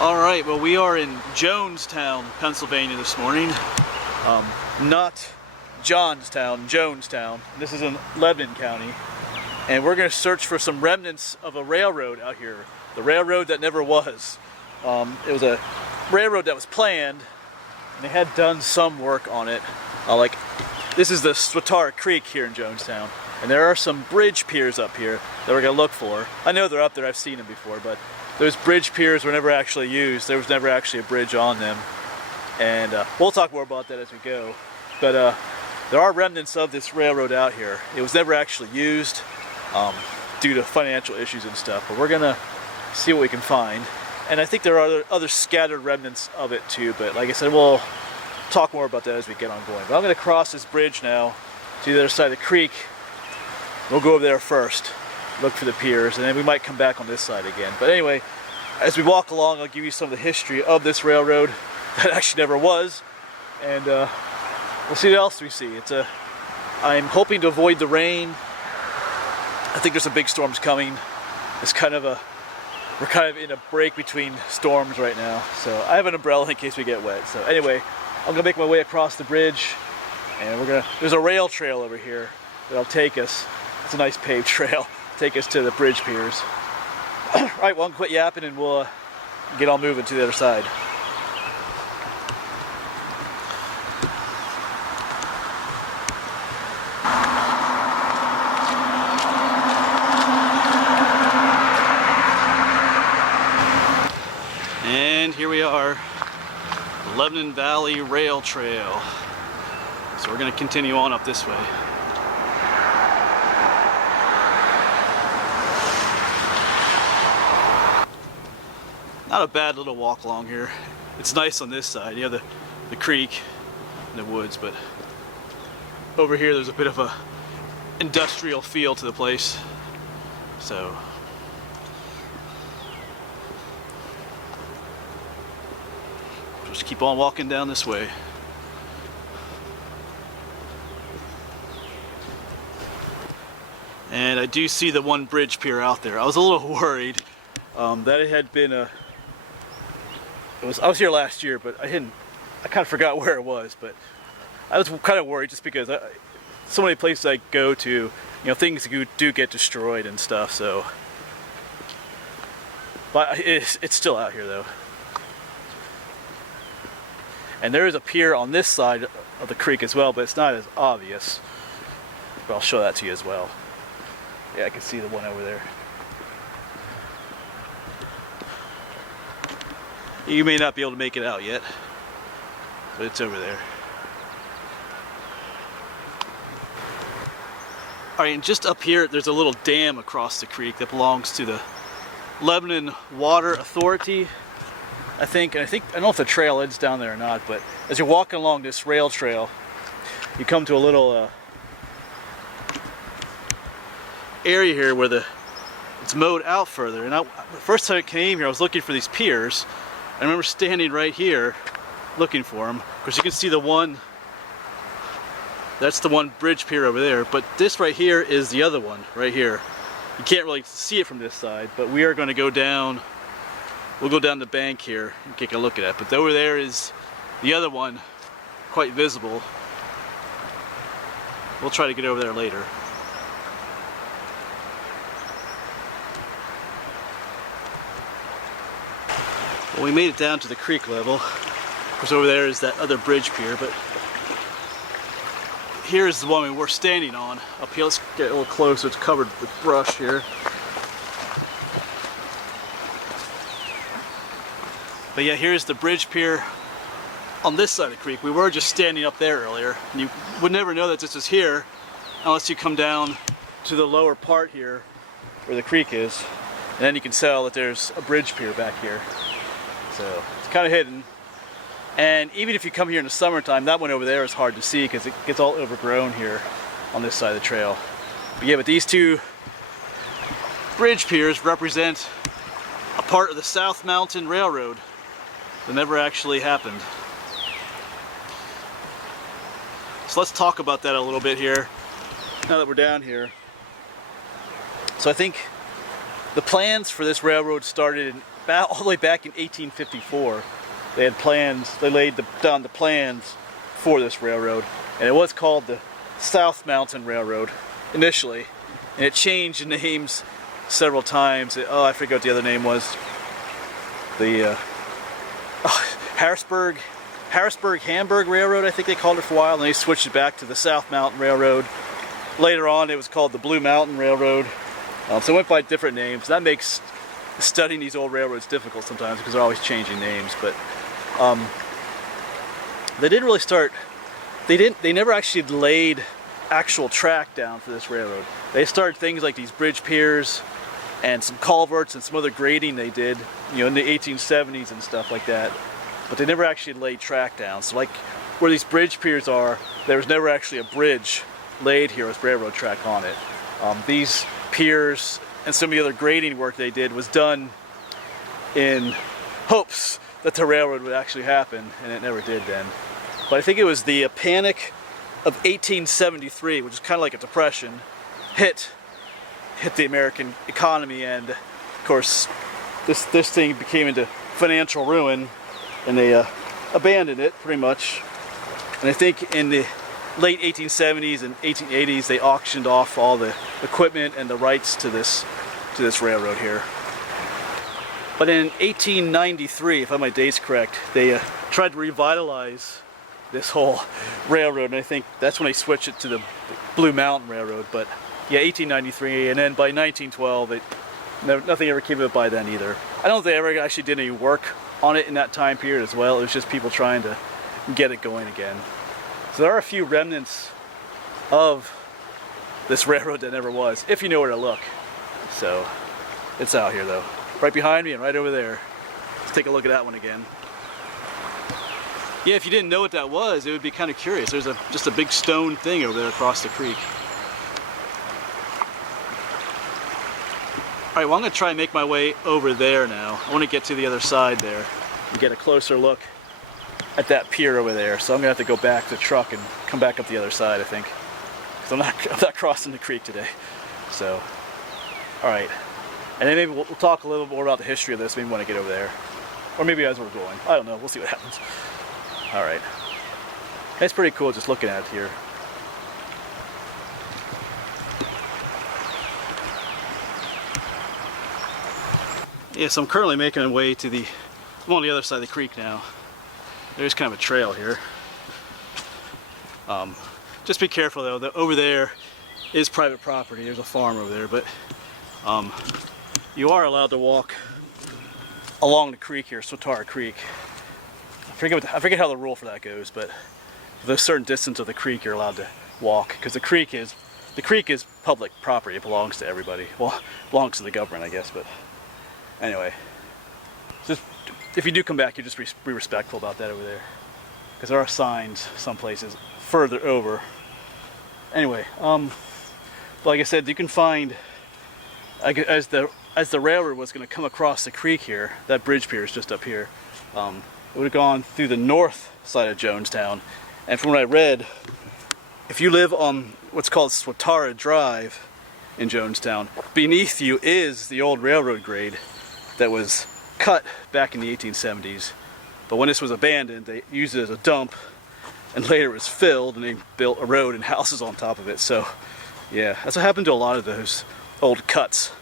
Alright, well we are in Jonestown, Pennsylvania this morning. Not Johnstown, Jonestown. This is in Lebanon County. And we're going to search for some remnants of a railroad out here. The railroad that never was. It was a railroad that was planned, and they had done some work on it. This is the Swatara Creek here in Jonestown. And there are some bridge piers up here that we're going to look for. I know they're up there, I've seen them before, but those bridge piers were never actually used. There was never actually a bridge on them. And we'll talk more about that as we go. But there are remnants of this railroad out here. It was never actually used due to financial issues and stuff. But we're going to see what we can find. And I think there are other scattered remnants of it too. But like I said, we'll talk more about that as we get on going. But I'm going to cross this bridge now to the other side of the creek. We'll go over there first, look for the piers, and then we might come back on this side again. But anyway, as we walk along, I'll give you some of the history of this railroad that actually never was, and we'll see what else we see. I'm hoping to avoid the rain. I think there's some big storms coming. We're kind of in a break between storms right now, so I have an umbrella in case we get wet. So anyway, I'm gonna make my way across the bridge, and there's a rail trail over here that'll take us. It's a nice paved trail. Take us to the bridge piers. Alright, well, I'm quit yapping and we'll get on moving to the other side. And here we are, Lebanon Valley Rail Trail. So we're going to continue on up this way. Not a bad little walk along here. It's nice on this side. You have the creek and the woods, but over here there's a bit of a industrial feel to the place. So just keep on walking down this way. And I do see the one bridge pier out there. I was a little worried that it had been I was here last year, but I kind of forgot where it was, but I was kind of worried just because so many places I go to, things do get destroyed and stuff, so. But it's still out here though. And there is a pier on this side of the creek as well, but it's not as obvious. But I'll show that to you as well. Yeah, I can see the one over there. You may not be able to make it out yet, but it's over there. Alright, and just up here, there's a little dam across the creek that belongs to the Lebanon Water Authority, I think. And I don't know if the trail ends down there or not, but as you're walking along this rail trail, you come to a little area here where it's mowed out further. And the first time I came here, I was looking for these piers. I remember standing right here looking for them. Of course, you can see the one, that's the one bridge pier over there, but this right here is the other one right here. You can't really see it from this side, but we are going to go down, we'll go down the bank here and take a look at it. But over there is the other one, quite visible. We'll try to get over there later. Well, we made it down to the creek level. Of course, over there is that other bridge pier, but here is the one we were standing on. Up here, let's get a little closer. It's covered with brush here. But yeah, here's the bridge pier on this side of the creek. We were just standing up there earlier, and you would never know that this is here unless you come down to the lower part here where the creek is, and then you can tell that there's a bridge pier back here. So it's kind of hidden, and even if you come here in the summertime, that one over there is hard to see because it gets all overgrown here on this side of the trail. But yeah, but these two bridge piers represent a part of the South Mountain Railroad that never actually happened. So let's talk about that a little bit here now that we're down here. So I think the plans for this railroad started all the way back in 1854. They had plans, they laid down the plans for this railroad, and it was called the South Mountain Railroad initially, and it changed names several times. Oh, I forget what the other name was. The Harrisburg-Hamburg Railroad, I think they called it for a while, and they switched it back to the South Mountain Railroad. Later on, it was called the Blue Mountain Railroad. So it went by different names. That makes studying these old railroads difficult sometimes because they're always changing names. But they didn't really start. They never actually laid actual track down for this railroad. They started things like these bridge piers and some culverts and some other grading they did, you know, in the 1870s and stuff like that. But they never actually laid track down. So like where these bridge piers are, there was never actually a bridge laid here with railroad track on it. These piers and some of the other grading work they did was done in hopes that the railroad would actually happen, and it never did then. But I think it was the panic of 1873, which is kind of like a depression, hit the American economy, and of course this thing became into financial ruin, and they abandoned it pretty much. And I think in the late 1870s and 1880s they auctioned off all the equipment and the rights to this railroad here. But in 1893, if I have my dates correct, they tried to revitalize this whole railroad, and I think that's when they switched it to the Blue Mountain Railroad. But yeah, 1893, and then by 1912, nothing ever came of it by then either. I don't think they ever actually did any work on it in that time period as well. It was just people trying to get it going again. So there are a few remnants of this railroad that never was, if you know where to look. So it's out here though, right behind me and right over there. Let's take a look at that one again. Yeah, if you didn't know what that was, it would be kind of curious. There's just a big stone thing over there across the creek. All right, well, I'm going to try and make my way over there now. I want to get to the other side there and get a closer look at that pier over there. So I'm going to have to go back to the truck and come back up the other side, I think. Because I'm not crossing the creek today. So, all right. And then maybe we'll talk a little more about the history of this maybe when I get over there. Or maybe as we're going. I don't know. We'll see what happens. All right. It's pretty cool just looking at it here. Yeah, so I'm currently making my way to I'm on the other side of the creek now. There's kind of a trail here. Just be careful though, that over there is private property. There's a farm over there, but you are allowed to walk along the creek here, Swatara Creek. I forget how the rule for that goes, but there's a certain distance of the creek you're allowed to walk, because the creek is public property. It belongs to everybody. Well, it belongs to the government, I guess, but anyway. Just if you do come back, you just be respectful about that over there, because there are signs some places further over. Anyway, like I said, you can find, as the railroad was going to come across the creek here, that bridge pier is just up here. It would have gone through the north side of Jonestown, and from what I read, if you live on what's called Swatara Drive in Jonestown, beneath you is the old railroad grade that was cut back in the 1870s. But when this was abandoned, they used it as a dump, and later it was filled and they built a road and houses on top of it. So yeah, that's what happened to a lot of those old cuts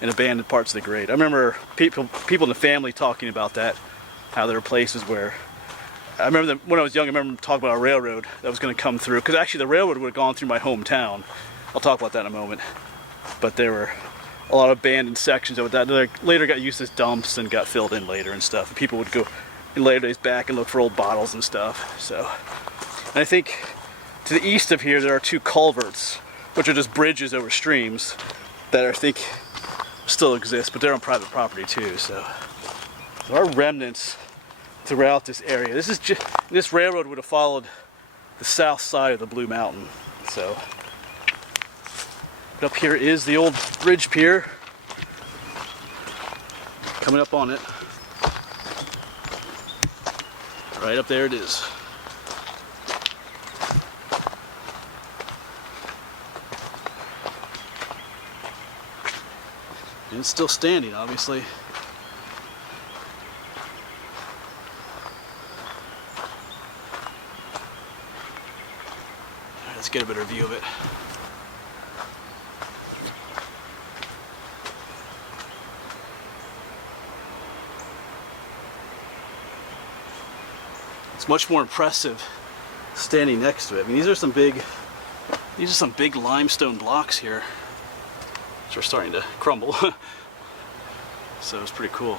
and abandoned parts of the grade. I remember people in the family talking about that, how there were places where, I remember when I was young, I remember talking about a railroad that was going to come through, because actually the railroad would have gone through my hometown. I'll talk about that in a moment. But there were a lot of abandoned sections of it that later got used as dumps and got filled in later and stuff. And people would go in later days back and look for old bottles and stuff. So, and I think to the east of here there are two culverts, which are just bridges over streams that I think still exist, but they're on private property too. So there are remnants throughout this area. This railroad would have followed the south side of the Blue Mountain. So, but up here is the old bridge pier. Coming up on it. Right up there it is. And it's still standing, obviously. get a better view of it. It's much more impressive standing next to it. I mean, these are some big limestone blocks here, which are starting to crumble. So it's pretty cool.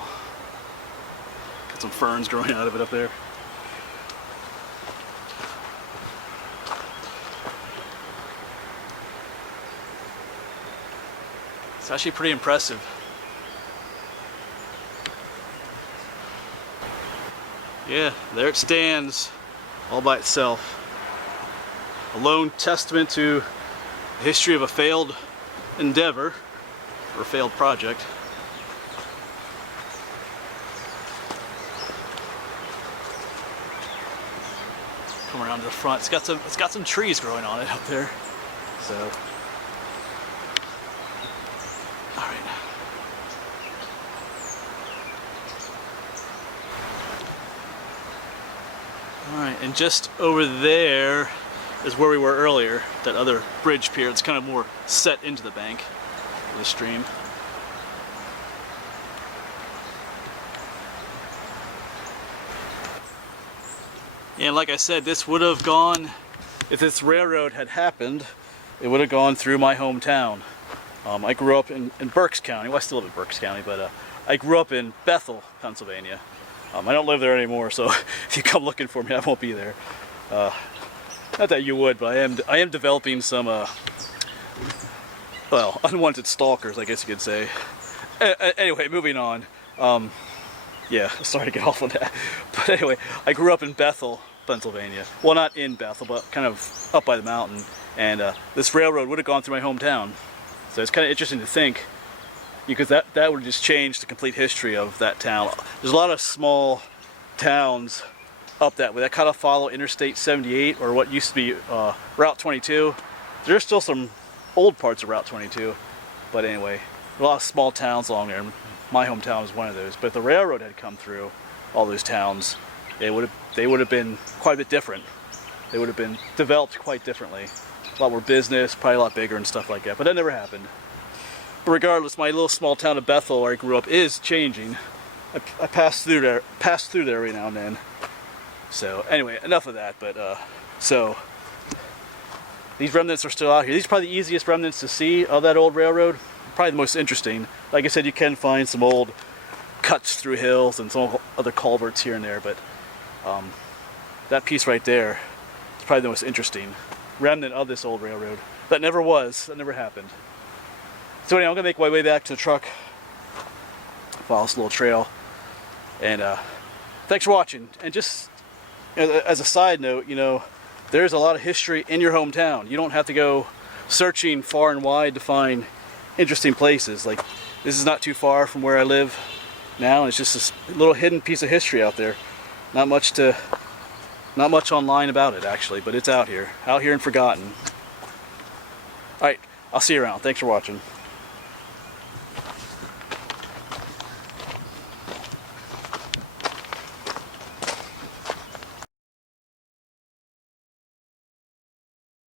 Got some ferns growing out of it up there. It's actually pretty impressive. Yeah, there it stands, all by itself. A lone testament to the history of a failed endeavor, or failed project. Come around to the front. It's got some trees growing on it up there. So, all right. Alright, and just over there is where we were earlier, that other bridge pier. It's kind of more set into the bank of the stream. And like I said, this would have gone, if this railroad had happened, it would have gone through my hometown. I grew up in Berks County. Well, I still live in Berks County, but I grew up in Bethel, Pennsylvania. I don't live there anymore, so if you come looking for me, I won't be there. Not that you would, but I am developing some, well, unwanted stalkers, I guess you could say. Anyway, moving on. Yeah, sorry to get off on that. But anyway, I grew up in Bethel, Pennsylvania. Well, not in Bethel, but kind of up by the mountain. And this railroad would have gone through my hometown. So it's kind of interesting to think, because that would have just changed the complete history of that town. There's a lot of small towns up that way that kind of follow Interstate 78, or what used to be Route 22. There's still some old parts of Route 22, but anyway, a lot of small towns along there. My hometown was one of those. But if the railroad had come through all those towns, they would have been quite a bit different. They would have been developed quite differently. A lot more business, probably a lot bigger and stuff like that. But that never happened. But regardless, my little small town of Bethel, where I grew up, is changing. I pass through there every now and then. So anyway, enough of that. But so these remnants are still out here. These are probably the easiest remnants to see of that old railroad. Probably the most interesting. Like I said, you can find some old cuts through hills and some other culverts here and there, but that piece right there is probably the most interesting remnant of this old railroad. That never happened. So anyway, I'm gonna make my way back to the truck, follow this little trail, and thanks for watching. And just as a side note, there's a lot of history in your hometown. You don't have to go searching far and wide to find interesting places. Like, this is not too far from where I live now, and it's just this little hidden piece of history out there. Not much online about it, actually, but it's out here and forgotten. Alright, I'll see you around. Thanks for watching.